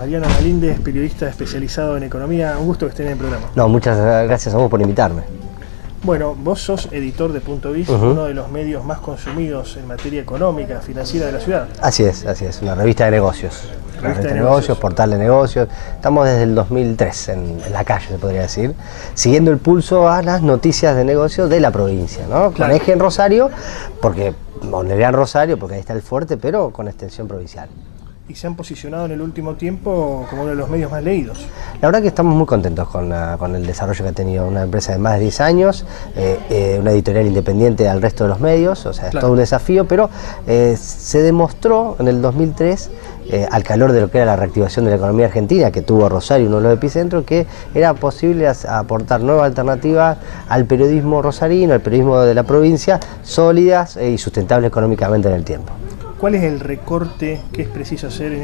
Mariano Galíndez, periodista especializado en economía. Un gusto que estén en el programa. No, muchas gracias a vos por invitarme. Bueno, vos sos editor de Punto Biz, uno de los medios más consumidos en materia económica, financiera de la ciudad. Así es, una revista de negocios. Revista de negocios, portal de negocios. Estamos desde el 2003 en la calle, se podría decir, siguiendo el pulso a las noticias de negocios de la provincia, ¿no? Claro. Con eje en Rosario, porque Rosario, porque ahí está el fuerte, pero con extensión provincial. Y se han posicionado en el último tiempo como uno de los medios más leídos. La verdad que estamos muy contentos con el desarrollo que ha tenido una empresa de más de 10 años, una editorial independiente al resto de los medios, o sea, es todo un desafío, pero se demostró en el 2003, al calor de lo que era la reactivación de la economía argentina, que tuvo Rosario, uno de los epicentros, que era posible aportar nuevas alternativas al periodismo rosarino, al periodismo de la provincia, sólidas y sustentables económicamente en el tiempo. ¿Cuál es el recorte que es preciso hacer en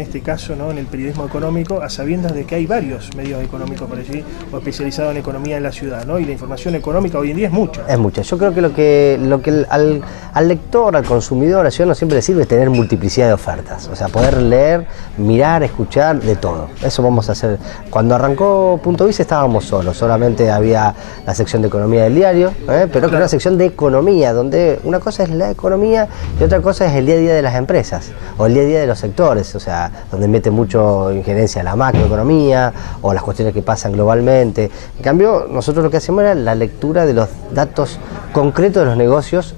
este caso, ¿no?, en el periodismo económico, a sabiendas de que hay varios medios económicos por allí o especializados en economía en la ciudad, ¿no? Y la información económica hoy en día es mucha. Es mucha. Yo creo que lo que al lector, al consumidor, al ciudadano siempre le sirve es tener multiplicidad de ofertas. O sea, poder leer, mirar, escuchar, de todo. Eso vamos a hacer. Cuando arrancó Punto Biz estábamos solos, solamente había la sección de economía del diario, pero que era una sección de economía, donde una cosa es la economía y otra cosa es el día a día de las empresas o el día a día de los sectores, o sea, donde mete mucho injerencia la macroeconomía o las cuestiones que pasan globalmente. En cambio, nosotros lo que hacemos era la lectura de los datos concretos de los negocios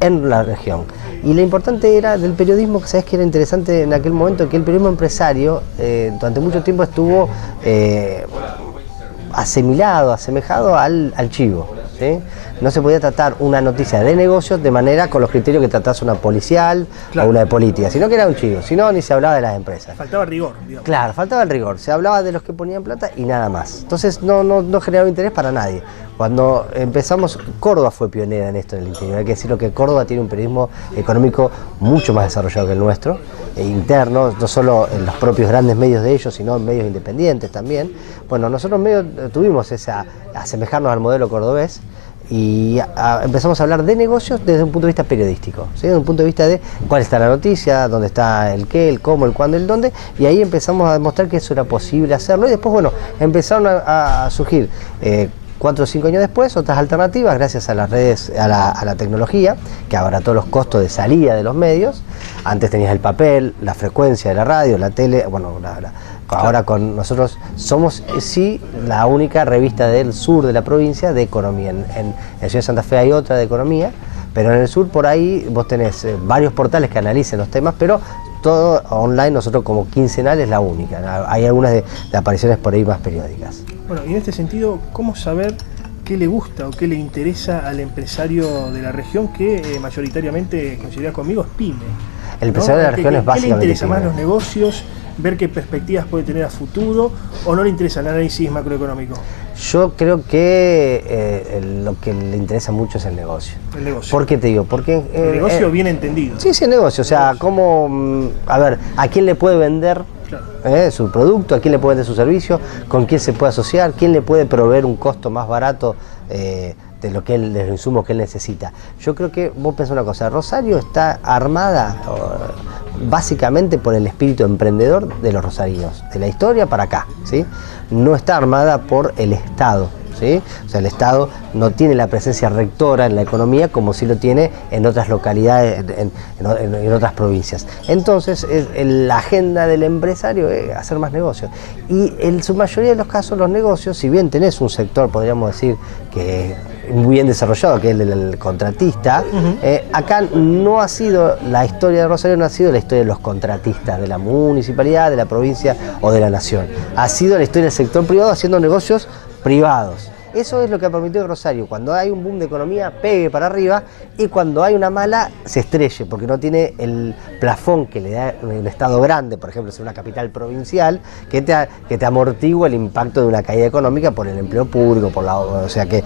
en la región. Y lo importante era del periodismo, que sabes que era interesante en aquel momento, que el periodismo empresario durante mucho tiempo estuvo asemejado al chivo, ¿sí? No se podía tratar una noticia de negocios de manera con los criterios que tratase una policial o una de política, sino que era un chivo, sino ni se hablaba de las empresas. Faltaba rigor, digamos. Claro, faltaba el rigor, se hablaba de los que ponían plata y nada más. Entonces no generaba interés para nadie. Cuando empezamos, Córdoba fue pionera en esto en el interior. Hay que decirlo que Córdoba tiene un periodismo económico mucho más desarrollado que el nuestro, interno, no solo en los propios grandes medios de ellos, sino en medios independientes también. Bueno, nosotros medio tuvimos asemejarnos al modelo cordobés y empezamos a hablar de negocios desde un punto de vista periodístico, ¿sí? Desde un punto de vista de cuál está la noticia, dónde está el qué, el cómo, el cuándo, el dónde, y ahí empezamos a demostrar que eso era posible hacerlo, y después, bueno, empezaron a surgir 4 o 5 años después, otras alternativas, gracias a las redes, a la tecnología, que abarató los costos de salida de los medios. Antes tenías el papel, la frecuencia de la radio, la tele, bueno, ahora con nosotros somos, sí, la única revista del sur de la provincia de economía. En la ciudad de Santa Fe hay otra de economía, pero en el sur por ahí vos tenés varios portales que analicen los temas, pero todo online, nosotros como quincenal es la única. Hay algunas de apariciones por ahí más periódicas. Bueno, y en este sentido, ¿cómo saber qué le gusta o qué le interesa al empresario de la región que mayoritariamente, coincidirá conmigo, es pyme? El empresario de la región es básicamente ¿Qué le interesa pyme? Más los negocios, ver qué perspectivas puede tener a futuro, o no le interesa el análisis macroeconómico? Yo creo que lo que le interesa mucho es el negocio. El negocio. ¿Por qué te digo? Porque el negocio bien entendido. Sí, el negocio. O sea, cómo, a ver, ¿a quién le puede vender su producto? ¿A quién le puede vender su servicio? ¿Con quién se puede asociar? ¿Quién le puede proveer un costo más barato de los insumos que él necesita? Yo creo que vos pensás una cosa, Rosario está armada básicamente por el espíritu emprendedor de los rosarinos, de la historia para acá, ¿sí? No está armada por el Estado, ¿sí? O sea, el Estado no tiene la presencia rectora en la economía como sí lo tiene en otras localidades, en otras provincias. Entonces, la agenda del empresario es hacer más negocios. Y en su mayoría de los casos, los negocios, si bien tenés un sector, podríamos decir, que muy bien desarrollado, que es el del contratista, acá no ha sido, la historia de Rosario no ha sido la historia de los contratistas de la municipalidad, de la provincia o de la nación. Ha sido la historia del sector privado haciendo negocios privados. Eso es lo que ha permitido que Rosario, cuando hay un boom de economía, pegue para arriba, y cuando hay una mala, se estrelle, porque no tiene el plafón que le da un estado grande, por ejemplo, ser una capital provincial, que te amortigua el impacto de una caída económica por el empleo público, o sea que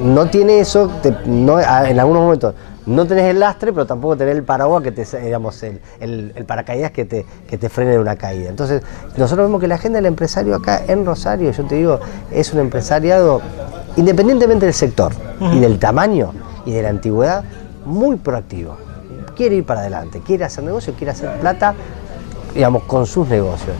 no tiene eso, en algunos momentos no tenés el lastre, pero tampoco tenés el paraguas que te, digamos, el paracaídas que te frene en una caída. Entonces, nosotros vemos que la agenda del empresario acá en Rosario, yo te digo, es un empresariado, independientemente del sector y del tamaño y de la antigüedad, muy proactivo. Quiere ir para adelante, quiere hacer negocio, quiere hacer plata digamos, con sus negocios.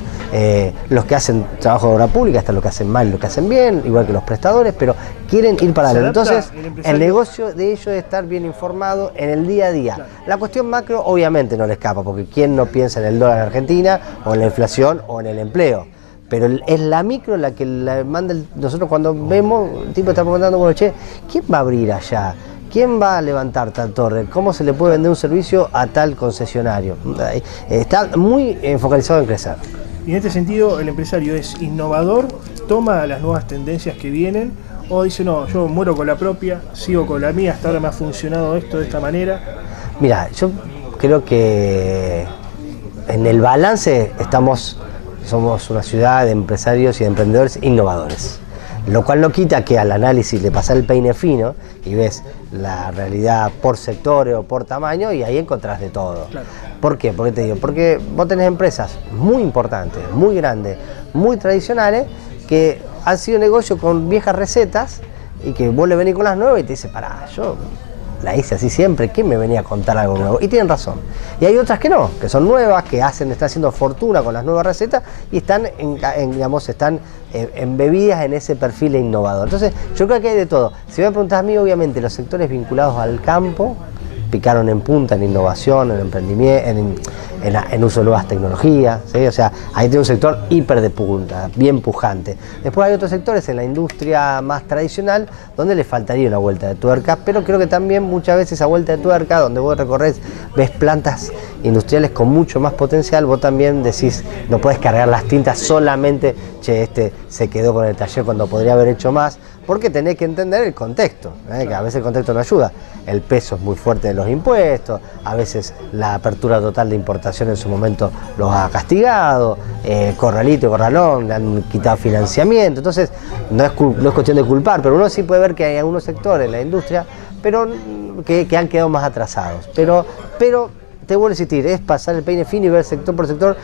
Los que hacen trabajo de obra pública están los que hacen mal y los que hacen bien, igual que los prestadores, pero quieren ir para adelante. Entonces, el negocio de ellos es estar bien informado en el día a día. Claro. La cuestión macro obviamente no le escapa, porque ¿quién no piensa en el dólar en Argentina, o en la inflación, o en el empleo? Pero es la micro la que la manda nosotros cuando vemos, el tipo está preguntando, bueno, che, ¿quién va a abrir allá? ¿Quién va a levantar tal torre? ¿Cómo se le puede vender un servicio a tal concesionario? Está muy focalizado en crecer. Y en este sentido, el empresario es innovador, toma las nuevas tendencias que vienen, o dice, no, yo muero con la propia, sigo con la mía, hasta ahora me ha funcionado esto de esta manera. Mira, yo creo que en el balance somos una ciudad de empresarios y de emprendedores innovadores. Lo cual no quita que al análisis le pasa el peine fino y ves la realidad por sectores o por tamaño y ahí encontrás de todo. Claro. ¿Por qué? Porque te digo, porque vos tenés empresas muy importantes, muy grandes, muy tradicionales, que han sido negocios con viejas recetas y que vos le venís con las nuevas y te dices, pará, yo la hice así siempre, ¿quién me venía a contar algo nuevo? Y tienen razón. Y hay otras que no, que son nuevas, que están haciendo fortuna con las nuevas recetas y están embebidas en ese perfil innovador. Entonces, yo creo que hay de todo. Si me preguntas a mí, obviamente, los sectores vinculados al campo picaron en punta en innovación, en emprendimiento, en uso de nuevas tecnologías, ¿sí? O sea, ahí tiene un sector hiper de punta, bien pujante. Después hay otros sectores en la industria más tradicional donde le faltaría una vuelta de tuerca, pero creo que también muchas veces esa vuelta de tuerca, donde vos recorres, ves plantas industriales con mucho más potencial, vos también decís, no puedes cargar las tintas solamente, che, este se quedó con el taller cuando podría haber hecho más, porque tenés que entender el contexto, que a veces el contexto no ayuda. El peso es muy fuerte de los impuestos, a veces la apertura total de importación en su momento los ha castigado, Corralito y Corralón le han quitado financiamiento, entonces no es cuestión de culpar, pero uno sí puede ver que hay algunos sectores en la industria pero que han quedado más atrasados. Pero te vuelvo a insistir, es pasar el peine fino y ver sector por sector,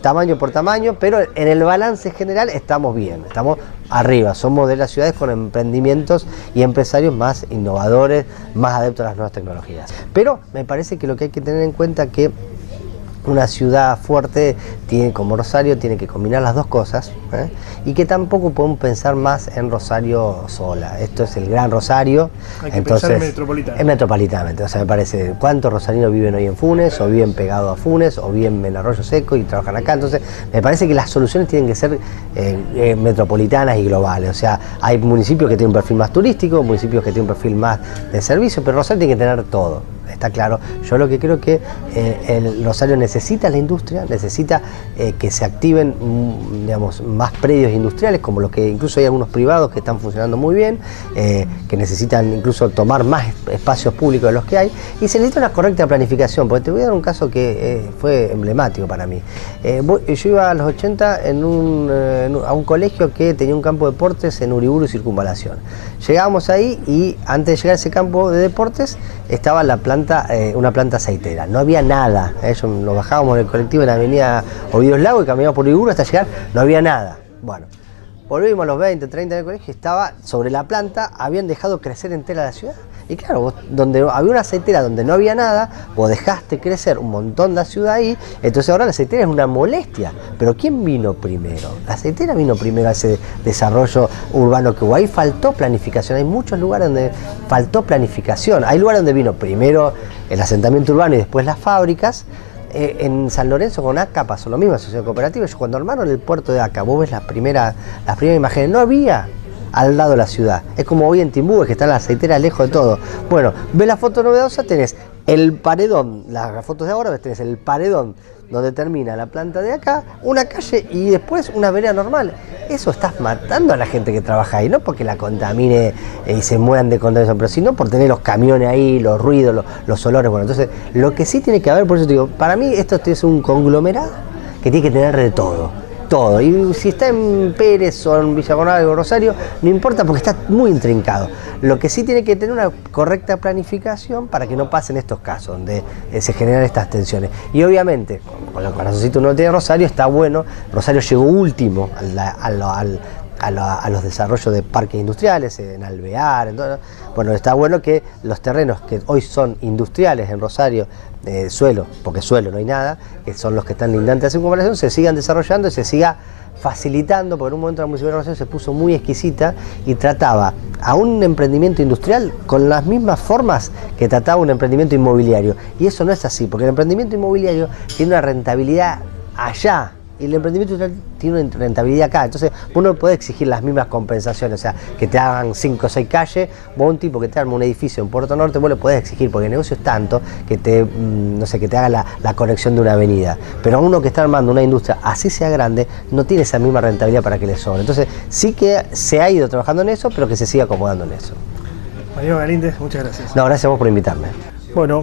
tamaño por tamaño, pero en el balance general estamos bien, estamos arriba, somos de las ciudades con emprendimientos y empresarios más innovadores, más adeptos a las nuevas tecnologías. Pero me parece que lo que hay que tener en cuenta es que una ciudad fuerte como Rosario tiene que combinar las dos cosas, y que tampoco podemos pensar más en Rosario sola. Esto es el Gran Rosario. Hay que pensar en metropolitano. Metropolitanamente, o sea, me parece, ¿cuántos rosarinos viven hoy en Funes, o viven pegados a Funes, o viven en Arroyo Seco y trabajan acá? Entonces, me parece que las soluciones tienen que ser metropolitanas y globales. O sea, hay municipios que tienen un perfil más turístico, municipios que tienen un perfil más de servicio, pero Rosario tiene que tener todo. Está claro. Yo lo que creo que el Rosario necesita la industria, necesita que se activen, digamos, más predios industriales, como los que incluso hay algunos privados que están funcionando muy bien, que necesitan incluso tomar más espacios públicos de los que hay, y se necesita una correcta planificación, porque te voy a dar un caso que fue emblemático para mí. Yo iba a los 80 a un colegio que tenía un campo de deportes en Uriburu y Circunvalación. Llegábamos ahí y antes de llegar a ese campo de deportes estaba una planta aceitera, no había nada. Nos bajábamos del colectivo en la avenida Ovidios Lago y caminábamos por Uriburu hasta llegar, no había nada. Bueno, volvimos a los 20, 30 del colegio, estaba sobre la planta, habían dejado crecer entera la ciudad. Y claro, vos, donde había una aceitera donde no había nada, vos dejaste crecer un montón la ciudad ahí, entonces ahora la aceitera es una molestia. Pero ¿quién vino primero? La aceitera vino primero a ese desarrollo urbano que hubo. Ahí faltó planificación, hay muchos lugares donde faltó planificación. Hay lugares donde vino primero el asentamiento urbano y después las fábricas. En San Lorenzo con ACA pasó lo mismo, asociación cooperativa. Cuando armaron el puerto de ACA, vos ves las primeras imágenes, no había al lado de la ciudad. Es como hoy en Timbúes, que está la aceitera lejos de todo. Bueno, ves la foto novedosa, tenés el paredón, las fotos de ahora, tenés el paredón donde termina la planta de acá, una calle y después una vereda normal. Eso estás matando a la gente que trabaja ahí, no porque la contamine y se mueran de contaminación, pero sino por tener los camiones ahí, los ruidos, los olores. Bueno, entonces, lo que sí tiene que haber, por eso te digo, para mí esto es un conglomerado que tiene que tener de todo. Todo, y si está en Pérez o en Villagonal o Rosario, no importa porque está muy intrincado. Lo que sí tiene que tener una correcta planificación para que no pasen estos casos donde se generan estas tensiones. Y obviamente, con el corazoncito uno tiene Rosario, está bueno. Rosario llegó último a los desarrollos de parques industriales, en Alvear, bueno, está bueno que los terrenos que hoy son industriales en Rosario, suelo, porque suelo no hay nada, que son los que están lindantes de circunvalación, se sigan desarrollando y se siga facilitando, porque en un momento la Municipalidad de Rosario se puso muy exquisita y trataba a un emprendimiento industrial con las mismas formas que trataba un emprendimiento inmobiliario. Y eso no es así, porque el emprendimiento inmobiliario tiene una rentabilidad allá y el emprendimiento industrial tiene una rentabilidad acá. Entonces vos no podés exigir las mismas compensaciones, o sea, que te hagan 5 o 6 calles, vos un tipo que te arma un edificio en Puerto Norte, vos le podés exigir, porque el negocio es tanto que te, no sé, que te haga la conexión de una avenida. Pero a uno que está armando una industria, así sea grande, no tiene esa misma rentabilidad para que le sobre. Entonces sí que se ha ido trabajando en eso, pero que se siga acomodando en eso. Mariano Galíndez, muchas gracias. No, gracias a vos por invitarme. Bueno.